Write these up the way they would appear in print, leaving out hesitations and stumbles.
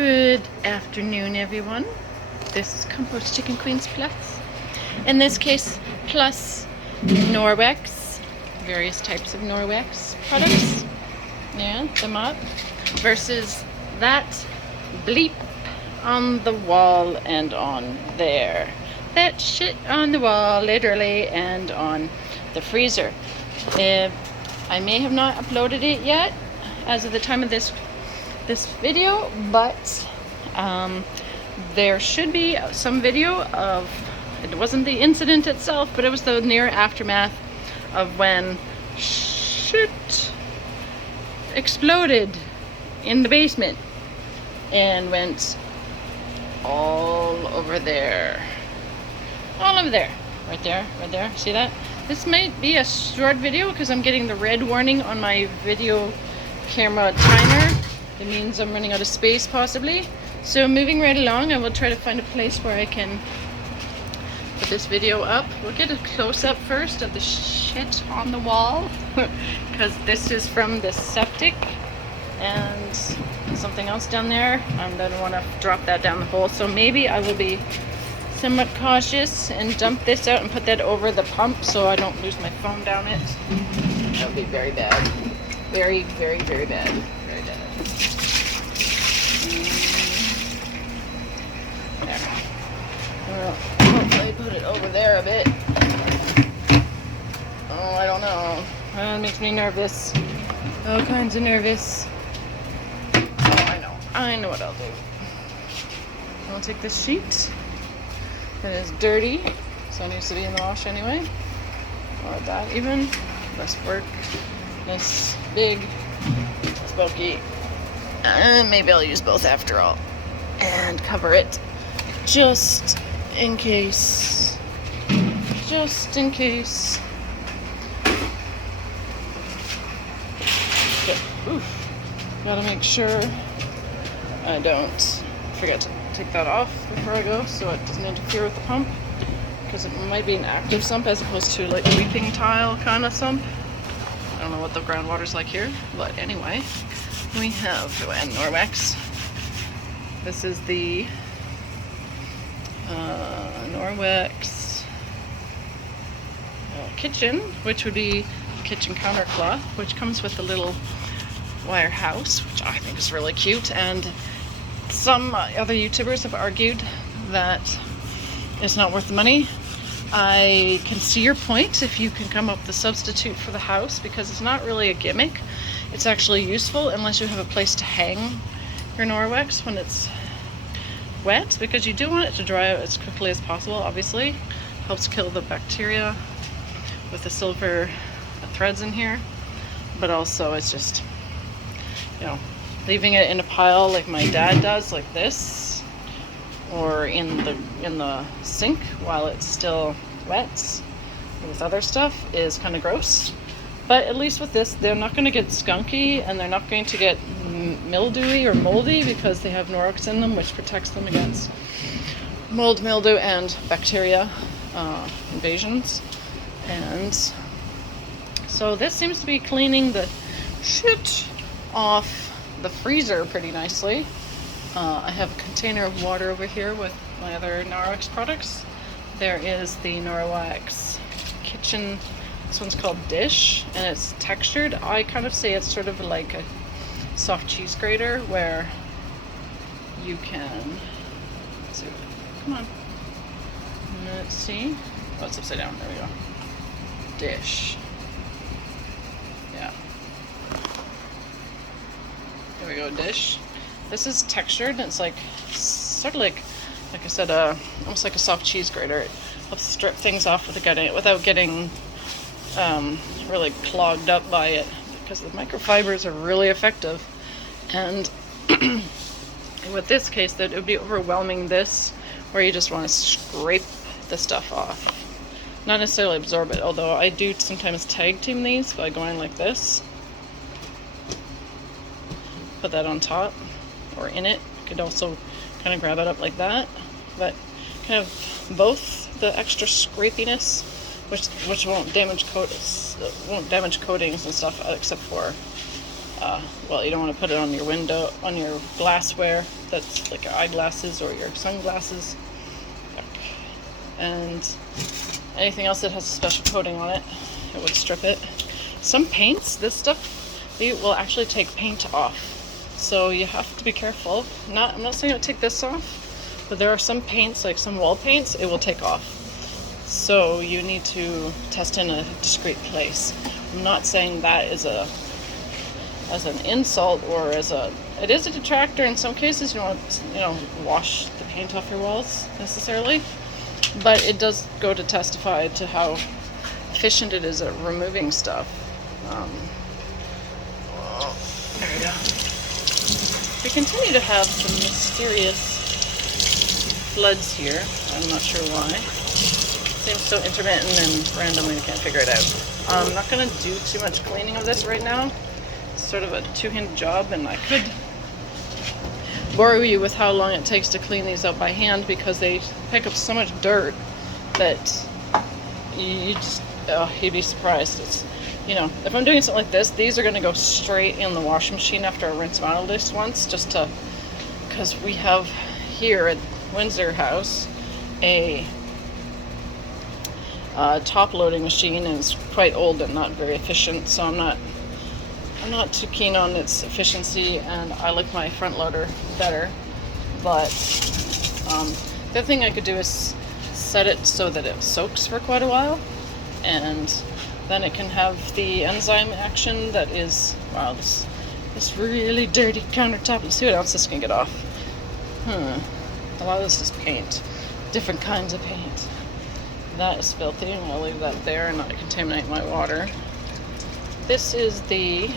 Good afternoon, everyone. This is Compost Chicken Queens Plus. In this case, plus Norwex, various types of Norwex products. Yeah, them up. Versus that bleep on the wall and on there. That shit on the wall, literally, and on the freezer. I may have not uploaded it yet as of the time of this video, but there should be some video of, it wasn't the incident itself, but it was the near aftermath of when shit exploded in the basement and went all over there. All over there. Right there, right there. See that? This might be a short video because I'm getting the red warning on my video camera timer. It means I'm running out of space possibly. So moving right along, I will try to find a place where I can put this video up. We'll get a close-up first of the shit on the wall because this is from the septic and something else down there. I don't want to drop that down the hole, so maybe I will be somewhat cautious and dump this out and put that over the pump so I don't lose my phone down it. That would be very bad. Very, very, very bad. Very bad. There. Well, hopefully put it over there a bit. Oh, I don't know. It makes me nervous. All kinds of nervous. Oh, I know. I know what I'll do. I'll take this sheet. It is dirty, so it needs to be in the wash anyway. Or that even. Less work. This big, it's bulky. And maybe I'll use both after all. And cover it. Just in case. Just in case. Okay. Oof. Gotta make sure I don't forget to take that off before I go so it doesn't interfere with the pump, because it might be an active sump as opposed to like a weeping tile kind of sump. I don't know what the groundwater's like here, but anyway, we have Norwex. This is the Norwex kitchen, which would be kitchen counter cloth, which comes with a little wire house, which I think is really cute. And some other YouTubers have argued that it's not worth the money. I can see your point if you can come up with a substitute for the house, because it's not really a gimmick. It's actually useful unless you have a place to hang your Norwex when it's wet, because you do want it to dry out as quickly as possible, obviously. Helps kill the bacteria with the silver threads in here. But also it's just, you know, leaving it in a pile like my dad does, like this, or in the sink while it's still wet with other stuff, is kind of gross. But at least with this, they're not going to get skunky and they're not going to get mildewy or moldy, because they have Norwex in them, which protects them against mold, mildew, and bacteria invasions. And so this seems to be cleaning the shit off the freezer pretty nicely. I have a container of water over here with my other Norwex products. There is the Norwex kitchen. This one's called Dish, and it's textured. I kind of say it's sort of like a soft cheese grater where you can, let's see, come on, let's see, oh, it's upside down, there we go, Dish, yeah, there we go, Dish. This is textured, and it's like, sort of like I said, almost like a soft cheese grater. It helps strip things off without getting really clogged up by it, because the microfibers are really effective. And with this case, that it would be overwhelming this, where you just want to scrape the stuff off. Not necessarily absorb it, although I do sometimes tag team these by going like this. Put that on top or in it. You could also kind of grab it up like that, but kind of both the extra scrapiness, which won't damage coatings and stuff, except for well, you don't want to put it on your window, on your glassware that's like your eyeglasses or your sunglasses. And anything else that has a special coating on it, it would strip it. Some paints, this stuff, they will actually take paint off. So you have to be careful. I'm not saying it would take this off, but there are some paints, like some wall paints, it will take off. So you need to test in a discreet place. I'm not saying that as an insult or it is a detractor in some cases. You don't want to, wash the paint off your walls necessarily, but it does go to testify to how efficient it is at removing stuff. There we go. We continue to have some mysterious floods here. I'm not sure why. Seems so intermittent and randomly I can't figure it out. I'm not going to do too much cleaning of this right now. It's sort of a two-hand job, and I could bore you with how long it takes to clean these up by hand because they pick up so much dirt that you'd be surprised. It's, if I'm doing something like this, these are going to go straight in the washing machine after I rinse them out of this once, because we have here at Windsor House a top loading machine, and it's quite old and not very efficient, so I'm not too keen on its efficiency, and I like my front loader better. But the other thing I could do is set it so that it soaks for quite a while, and then it can have the enzyme action that is, wow, this really dirty countertop. Let's see what else this can get off. A lot of this is paint, different kinds of paint. That is filthy, and I'll leave that there and not contaminate my water. This is the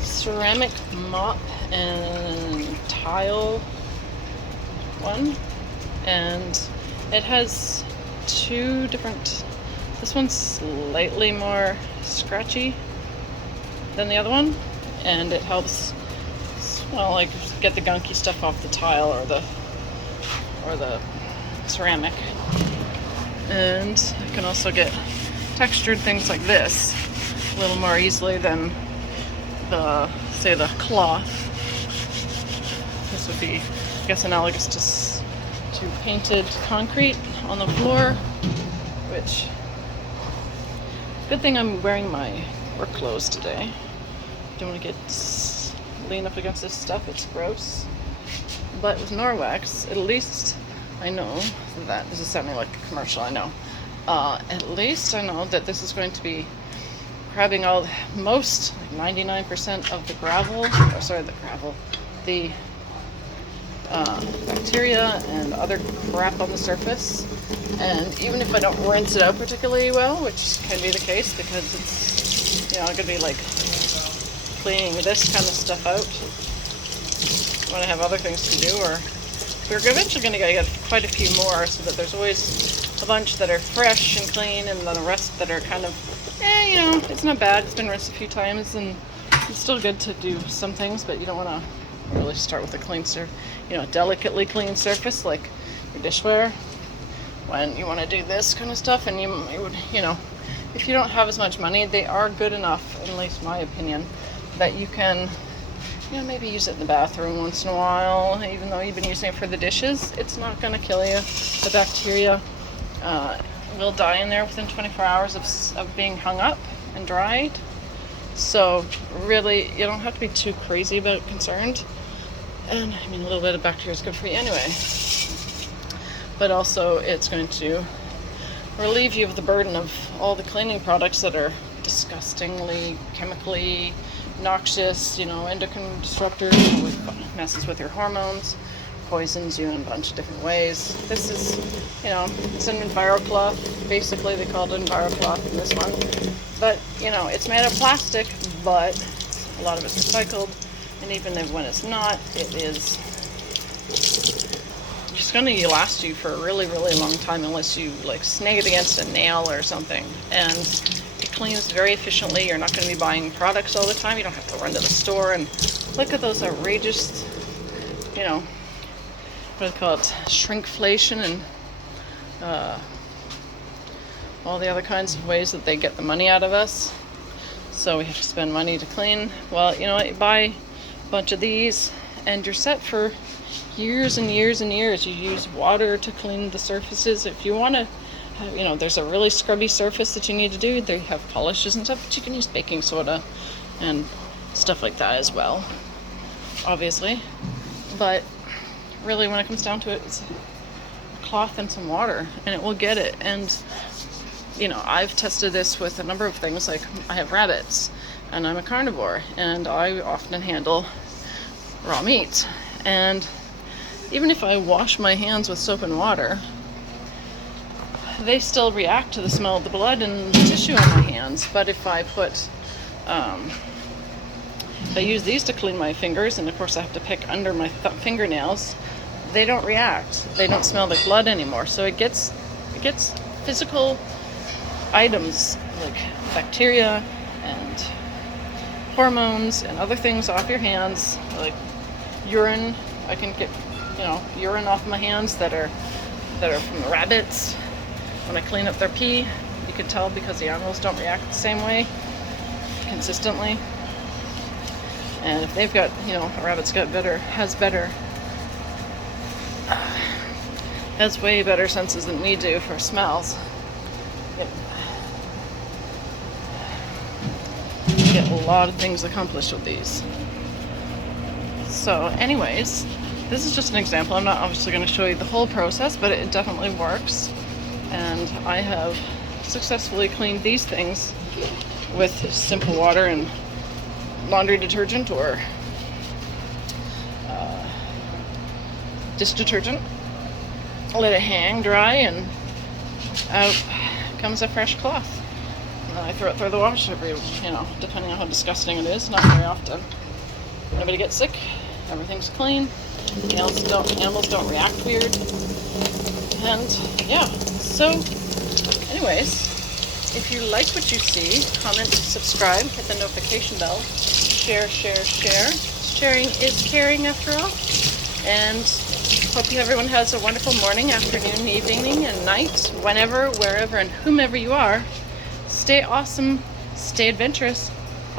ceramic mop and tile one, and it has two different. This one's slightly more scratchy than the other one, and it helps, well, like get the gunky stuff off the tile or the ceramic. And I can also get textured things like this a little more easily than the cloth. This would be, I guess, analogous to painted concrete on the floor, which, good thing I'm wearing my work clothes today. Don't want to lean up against this stuff, it's gross. But with Norwex, at least I know that this is sounding like a commercial, I know. At least I know that this is going to be grabbing most, like 99% of the the bacteria and other crap on the surface. And even if I don't rinse it out particularly well, which can be the case because it's, I'm going to be like cleaning this kind of stuff out when I have other things to do, or we're eventually going to get quite a few more, so that there's always a bunch that are fresh and clean, and then the rest that are kind of, it's not bad. It's been rinsed a few times, and it's still good to do some things, but you don't want to really start with a clean delicately clean surface like your dishware when you want to do this kind of stuff. And you would, if you don't have as much money, they are good enough, at least my opinion, that you can maybe use it in the bathroom once in a while. Even though you've been using it for the dishes, it's not going to kill you. The bacteria will die in there within 24 hours of being hung up and dried. So really, you don't have to be too crazy about concerned. And I mean, a little bit of bacteria is good for you anyway. But also, it's going to relieve you of the burden of all the cleaning products that are disgustingly chemically noxious, endocrine disruptors, messes with your hormones, poisons you in a bunch of different ways. This is, it's an EnviroCloth. Basically, they call it EnviroCloth in this one. But, it's made of plastic, but a lot of it's recycled. And even when it's not, it is just going to last you for a really, really long time, unless you snag it against a nail or something. And it cleans very efficiently. You're not going to be buying products all the time. You don't have to run to the store and look at those outrageous, what do they call it, shrinkflation, and all the other kinds of ways that they get the money out of us. So we have to spend money to clean. Well, you know what, you buy a bunch of these and you're set for years and years and years. You use water to clean the surfaces. If you want to have, you know, there's a really scrubby surface that you need to do. They have polishes and stuff, but you can use baking soda and stuff like that as well, obviously. But really, when it comes down to it, it's a cloth and some water, and it will get it. And you know, I've tested this with a number of things. Like, I have rabbits, and I'm a carnivore, and I often handle raw meat. And even if I wash my hands with soap and water, they still react to the smell of the blood and the tissue on my hands. But if I use these to clean my fingers, and of course I have to pick under my fingernails, they don't react. They don't smell like blood anymore. So it gets physical items like bacteria and hormones and other things off your hands, like urine. I can get, you know, urine off my hands that are from the rabbits. When I clean up their pee, you can tell because the animals don't react the same way consistently. And if they've got, you know, a rabbit's got has way better senses than we do for smells. You get a lot of things accomplished with these. So anyways, this is just an example. I'm not obviously going to show you the whole process, but it definitely works. And I have successfully cleaned these things with simple water and laundry detergent or dish detergent. Let it hang dry, and out comes a fresh cloth. And then I throw it through the wash every, you know, depending on how disgusting it is. Not very often. Nobody gets sick. Everything's clean. Animals don't react weird. And yeah. So, anyways, if you like what you see, comment, subscribe, hit the notification bell, share. Sharing is caring, after all. And hope everyone has a wonderful morning, afternoon, evening, and night, whenever, wherever, and whomever you are. Stay awesome, stay adventurous.